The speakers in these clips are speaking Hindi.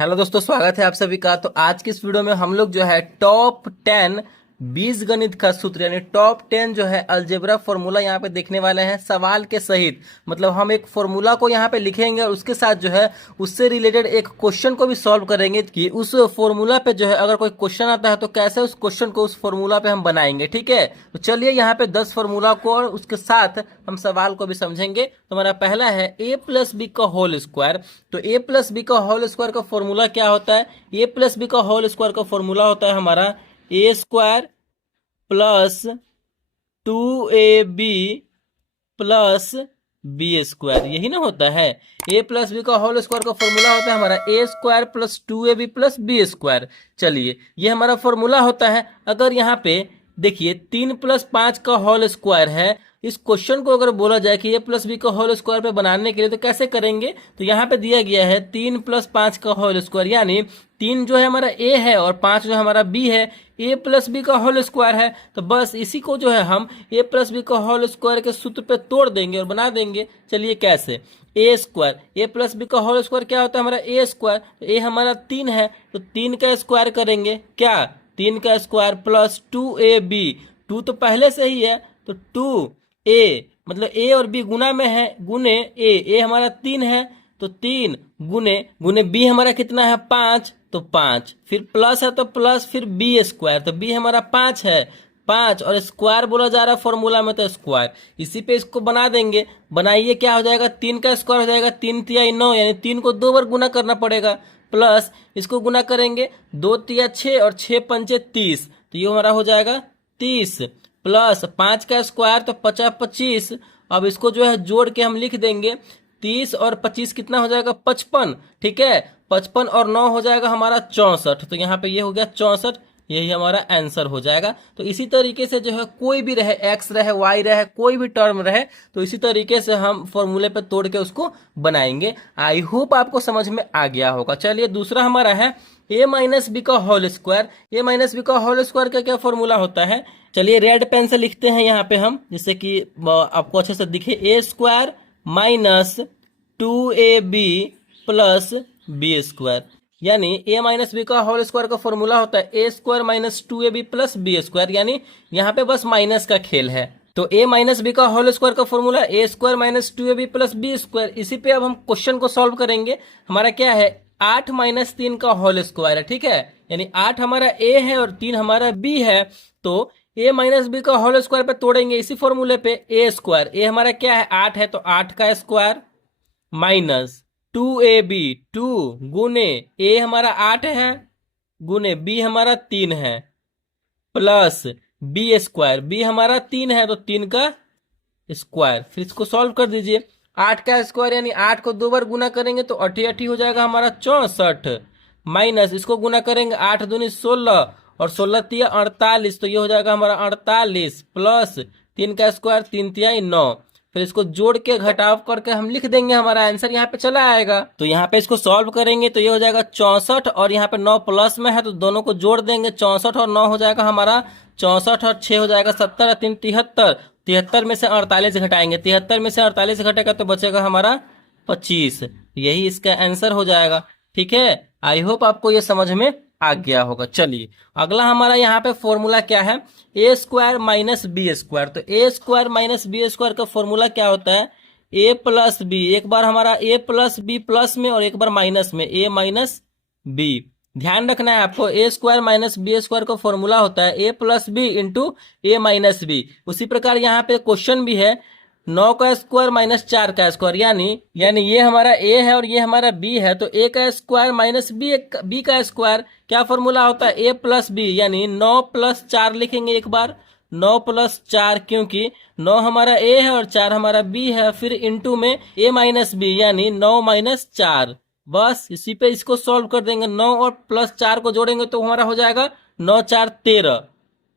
हेलो दोस्तों, स्वागत है आप सभी का। तो आज की इस वीडियो में हम लोग जो है टॉप 10 बीज गणित का सूत्र यानी टॉप 10 जो है अलजेब्रा फॉर्मूला यहाँ पे देखने वाले हैं सवाल के सहित। मतलब हम एक फॉर्मूला को यहाँ पे लिखेंगे और उसके साथ जो है उससे रिलेटेड एक क्वेश्चन को भी सॉल्व करेंगे कि उस फॉर्मूला पे जो है अगर कोई क्वेश्चन आता है तो कैसे उस क्वेश्चन को उस फॉर्मूला पे हम बनाएंगे। ठीक है, तो चलिए यहाँ पे 10 फॉर्मूला को और उसके साथ हम सवाल को भी समझेंगे। तो हमारा पहला है ए प्लस बी का होल स्क्वायर। तो ए प्लस बी का होल स्क्वायर का फॉर्मूला क्या होता है? ए प्लस बी का होल स्क्वायर का फॉर्मूला होता है हमारा A square plus 2ab plus B square, यही ना होता है। ए प्लस बी का होल स्क्वायर का फॉर्मूला होता है हमारा A square plus 2ab plus B square. चलिए, ये हमारा फॉर्मूला होता है। अगर यहाँ पे देखिए 3 प्लस 5 का होल स्क्वायर है, इस क्वेश्चन को अगर बोला जाए कि ए प्लस बी का होल स्क्वायर पे बनाने के लिए तो कैसे करेंगे? तो यहाँ पे दिया गया है 3 प्लस 5 का होल स्क्वायर, यानी 3 जो है हमारा ए है और 5 जो हमारा बी है। ए प्लस बी का होल स्क्वायर है तो बस इसी को जो है हम ए प्लस बी का होल स्क्वायर के सूत्र पे तोड़ देंगे और बना देंगे। चलिए कैसे? ए स्क्वायर, ए प्लस बी का होल स्क्वायर क्या होता है हमारा ए स्क्वायर। तो ए हमारा 3 है तो 3 का स्क्वायर करेंगे, क्या 3 का स्क्वायर प्लस 2ab। 2 तो पहले से ही है तो 2a, मतलब ए और बी गुना में है, गुने ए हमारा 3 है तो 3 गुने गुने बी हमारा कितना है 5, तो 5 फिर प्लस है तो प्लस फिर बी स्क्वायर, तो बी हमारा 5 है, 5 और स्क्वायर बोला जा रहा है फॉर्मूला में तो स्क्वायर, इसी पे इसको बना देंगे। बनाइए, क्या हो जाएगा 3 का स्क्वायर हो जाएगा 3 तिया 9, यानी 3 को 2 बार गुना करना पड़ेगा, प्लस इसको गुना करेंगे 2 तिया 6 और 6 पंचे 30, तो ये हमारा हो जाएगा 30 प्लस 5 का स्क्वायर तो 50 25। अब इसको जो है जोड़ के हम लिख देंगे 30 और 25 कितना हो जाएगा 55। ठीक है, 55 और 9 हो जाएगा हमारा 64। तो यहाँ पे ये हो गया 64, यही हमारा आंसर हो जाएगा। तो इसी तरीके से जो है कोई भी रहे, एक्स रहे वाई रहे, कोई भी टर्म रहे, तो इसी तरीके से हम फॉर्मूले पे तोड़ के उसको बनाएंगे। आई होप आपको समझ में आ गया होगा। चलिए दूसरा हमारा है ए माइनस बी का होल स्क्वायर। ए माइनस बी का होल स्क्वायर का क्या फॉर्मूला होता है? चलिए रेड पेन से लिखते हैं यहाँ पे हम, जिससे कि आपको अच्छे से दिखे। A square minus 2ab plus B square, यानी ए माइनस बी का होल स्क्वायर का फॉर्मूला होता है A square minus 2ab plus B square, यानी यहाँ पे बस माइनस का खेल है। तो ए माइनस बी का होल स्क्वायर का formula A square minus 2ab plus B square. इसी पे अब हम क्वेश्चन को सॉल्व करेंगे। हमारा क्या है 8 माइनस 3 का होल स्क्वायर है। ठीक है, यानी 8 हमारा ए है और 3 हमारा बी है, तो ए माइनस बी का होल स्क्वायर पे तोड़ेंगे इसी फॉर्मूले पे। ए स्क्वायर, ए हमारा क्या है 8 है तो 8 का स्क्वायर माइनस 2ab, 2 गुने ए हमारा 8 है गुने बी हमारा 3 है, प्लस बी स्क्वायर, बी हमारा 3 है तो 3 का स्क्वायर। फिर इसको सॉल्व कर दीजिए। 8 का स्क्वायर यानी 8 को 2 बार गुना करेंगे तो 88 हो जाएगा हमारा 64, माइनस इसको गुना करेंगे 8 दूनी 16 और 16 तिया 48, तो ये हो जाएगा हमारा 48, प्लस 3 का स्क्वायर 3 तिया 9। फिर इसको जोड़ के घटाव करके हम लिख देंगे, हमारा आंसर यहाँ पे चला आएगा। तो यहाँ पे इसको सॉल्व करेंगे तो ये हो जाएगा 64 और यहाँ पे 9 प्लस में है तो दोनों को जोड़ देंगे, 64 और 9 हो जाएगा हमारा 64 और 6 हो जाएगा 70 और 3 73, 73 में से 48 घटाएंगे, 73 में से 48 घटेगा तो बचेगा हमारा 25, यही इसका आंसर हो जाएगा। ठीक है, आई होप आपको ये समझ में आ गया होगा। चलिए अगला हमारा यहाँ पे फॉर्मूला क्या है A square minus B square. तो A square minus B square का फॉर्मूला क्या होता है ए प्लस बी, एक बार हमारा ए प्लस बी प्लस में और एक बार माइनस में, ए माइनस बी। ध्यान रखना है आपको, ए स्क्वायर माइनस बी स्क्वायर का फॉर्मूला होता है A plus B into A minus B. उसी प्रकार यहाँ पे क्वेश्चन भी है 9 का स्क्वायर माइनस 4 का स्क्वायर, यानी ये हमारा ए है और ये हमारा बी है, तो ए का स्क्वायर माइनस बी का स्क्वायर क्या फॉर्मूला होता है ए प्लस बी, यानी 9 प्लस 4 लिखेंगे एक बार, 9 प्लस 4, क्योंकि 9 हमारा ए है और 4 हमारा बी है, फिर इंटू में ए माइनस बी यानी 9 माइनस 4। बस इसी पे इसको सॉल्व कर देंगे, 9 और प्लस 4 को जोड़ेंगे तो हमारा हो जाएगा 9 4 13,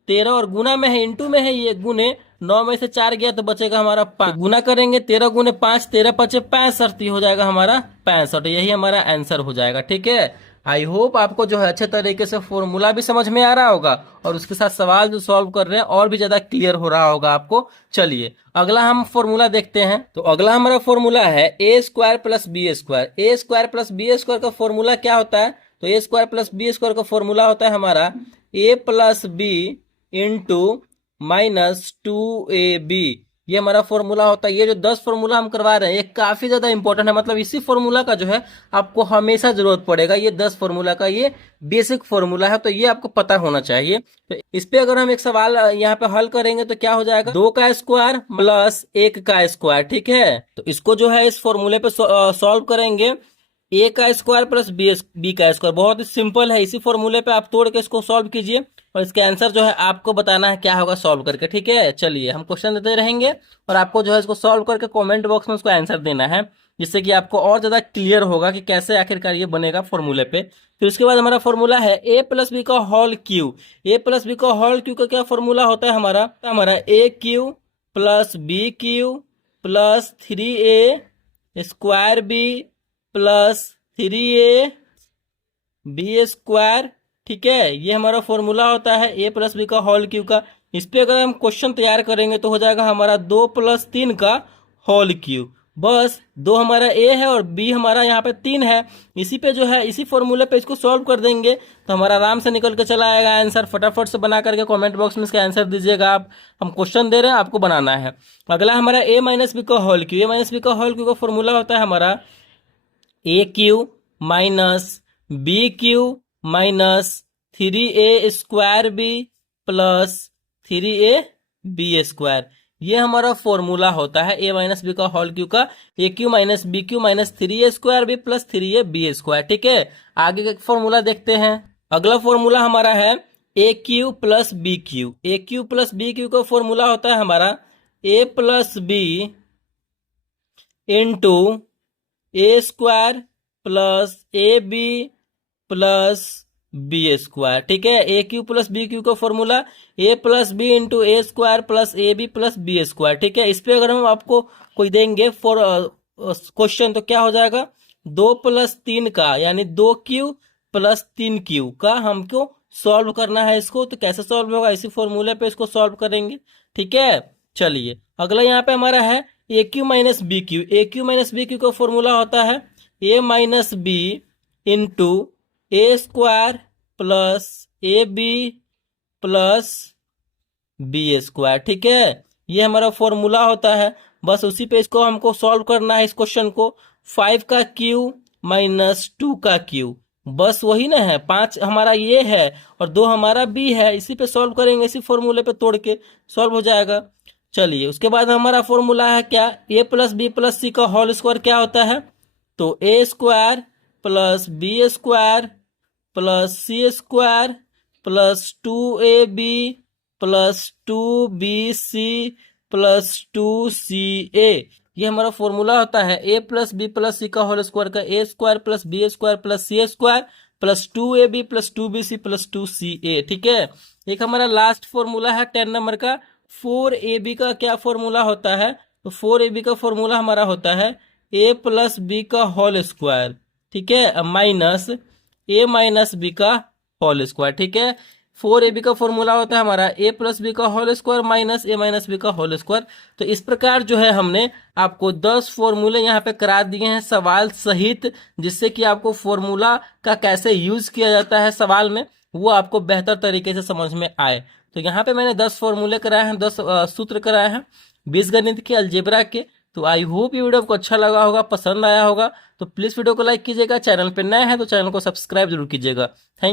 13 और गुना में है इंटू में है, ये गुने 9 में से 4 गया तो बचेगा हमारा 5, गुना करेंगे 13 गुने 5, 13 5 65, ये हो जाएगा हमारा 65, यही हमारा आंसर हो जाएगा। ठीक है, आई होप आपको जो है अच्छे तरीके से फॉर्मूला भी समझ में आ रहा होगा और उसके साथ सवाल जो सॉल्व कर रहे हैं और भी ज्यादा क्लियर हो रहा होगा आपको। चलिए अगला हम फॉर्मूला देखते हैं। तो अगला हमारा फॉर्मूला है A square plus B square. A square plus B square का फॉर्मूला क्या होता है? तो A square plus B square का फॉर्मूला होता है हमारा A plus B into -2ab। ये हमारा फॉर्मूला होता है। ये जो 10 फॉर्मूला हम करवा रहे हैं ये काफी ज्यादा इंपॉर्टेंट है, मतलब इसी फॉर्मूला का जो है आपको हमेशा जरूरत पड़ेगा। ये 10 फॉर्मूला का ये बेसिक फॉर्मूला है, तो ये आपको पता होना चाहिए। तो इस पे अगर हम एक सवाल यहाँ पे हल करेंगे तो क्या हो जाएगा, 2 का स्क्वायर प्लस 1 का स्क्वायर। ठीक है, तो इसको जो है इस फॉर्मूले पे सॉल्व करेंगे। ए का स्क्वायर प्लस बी का स्क्वायर बहुत ही सिंपल है, इसी फॉर्मूले पे आप तोड़ के इसको सॉल्व कीजिए और इसके आंसर जो है आपको बताना है क्या होगा सॉल्व करके। ठीक है, चलिए हम क्वेश्चन देते रहेंगे और आपको जो है इसको सॉल्व करके कमेंट बॉक्स में उसको आंसर देना है, जिससे कि आपको और ज्यादा क्लियर होगा कि कैसे आखिरकार ये बनेगा फॉर्मूले पे। फिर उसके बाद हमारा फॉर्मूला है ए प्लस बी का whole cube. A plus B का होल क्यू का क्या फॉर्मूला होता है हमारा A cube plus B cube plus 3a square B plus 3a B square. ठीक है, ये हमारा फॉर्मूला होता है ए प्लस बी का होल क्यू का। इस पे अगर हम क्वेश्चन तैयार करेंगे तो हो जाएगा हमारा 2 + 3 का होल क्यू। बस 2 हमारा ए है और बी हमारा यहाँ पे 3 है। इसी पे जो है इसी फॉर्मूले पे इसको सॉल्व कर देंगे तो हमारा आराम से निकल के चला आएगा आंसर। फटाफट से बना करके कमेंट बॉक्स में इसका आंसर दीजिएगा आप। हम क्वेश्चन दे रहे हैं, आपको बनाना है। अगला हमारा ए माइनस बी का whole cube. A minus B का होल क्यू का फॉर्मूला होता है हमारा A cube minus B cube minus 3a square B plus 3a B square. ये हमारा फॉर्मूला होता है ए माइनस बी का होल क्यू का। A cube minus B cube minus 3a square B plus 3a B square. ठीक है, आगे का फॉर्मूला देखते हैं। अगला फॉर्मूला हमारा है A cube plus B cube. A cube plus B cube का फॉर्मूला होता है हमारा A plus B into A square plus A B plus B square. ठीक है, A cube plus B cube का formula A plus B into A square plus A B plus B square. ठीक है, इस पे अगर हम आपको कोई देंगे फॉर क्वेश्चन तो क्या हो जाएगा, 2 + 3 का यानी 2q प्लस 3q का हमको सॉल्व करना है इसको। तो कैसे सॉल्व होगा, इसी फॉर्मूले पे इसको सॉल्व करेंगे। ठीक है, चलिए अगला यहाँ पे हमारा है A cube minus B cube. A cube minus B cube का फॉर्मूला होता है A minus B into A square plus A B plus B square. ठीक है, ये हमारा फॉर्मूला होता है। बस उसी पे इसको हमको सॉल्व करना है इस क्वेश्चन को। 5 का क्यू माइनस 2 का क्यू, बस वही ना है। 5 हमारा ये है और 2 हमारा बी है, इसी पे सॉल्व करेंगे, इसी फॉर्मूले पे तोड़ के सॉल्व हो जाएगा। चलिए उसके बाद हमारा फॉर्मूला है क्या, A plus B plus C का होल स्क्वायर क्या होता है, तो A square plus B square plus C square plus 2ab plus 2bc plus 2ca। ये हमारा फॉर्मूला होता है A plus B plus C का होल स्क्वायर का A square plus B square plus C square plus 2ab plus 2bc plus 2ca। ठीक है, एक हमारा लास्ट फॉर्मूला है 10 नंबर का 4ab का क्या फॉर्मूला होता है, तो 4ab का फॉर्मूला हमारा होता है ए प्लस बी का होल स्क्वायर। ठीक है, माइनस ए माइनस बी का होल स्क्वायर। ठीक है, 4ab का फॉर्मूला होता है हमारा ए प्लस बी का होल स्क्वायर माइनस ए माइनस बी का होल स्क्वायर। तो इस प्रकार जो है हमने आपको 10 फॉर्मूले यहाँ पे करा दिए हैं सवाल सहित, जिससे कि आपको फॉर्मूला का कैसे यूज किया जाता है सवाल में वो आपको बेहतर तरीके से समझ में आए। तो यहाँ पे मैंने 10 फॉर्मूले कराए हैं, 10 सूत्र कराए हैं बीजगणित के, अलजेब्रा के। तो आई होप ये वीडियो आपको अच्छा लगा होगा, पसंद आया होगा। तो प्लीज वीडियो को लाइक कीजिएगा, चैनल पे नए हैं तो चैनल को सब्सक्राइब जरूर कीजिएगा। थैंक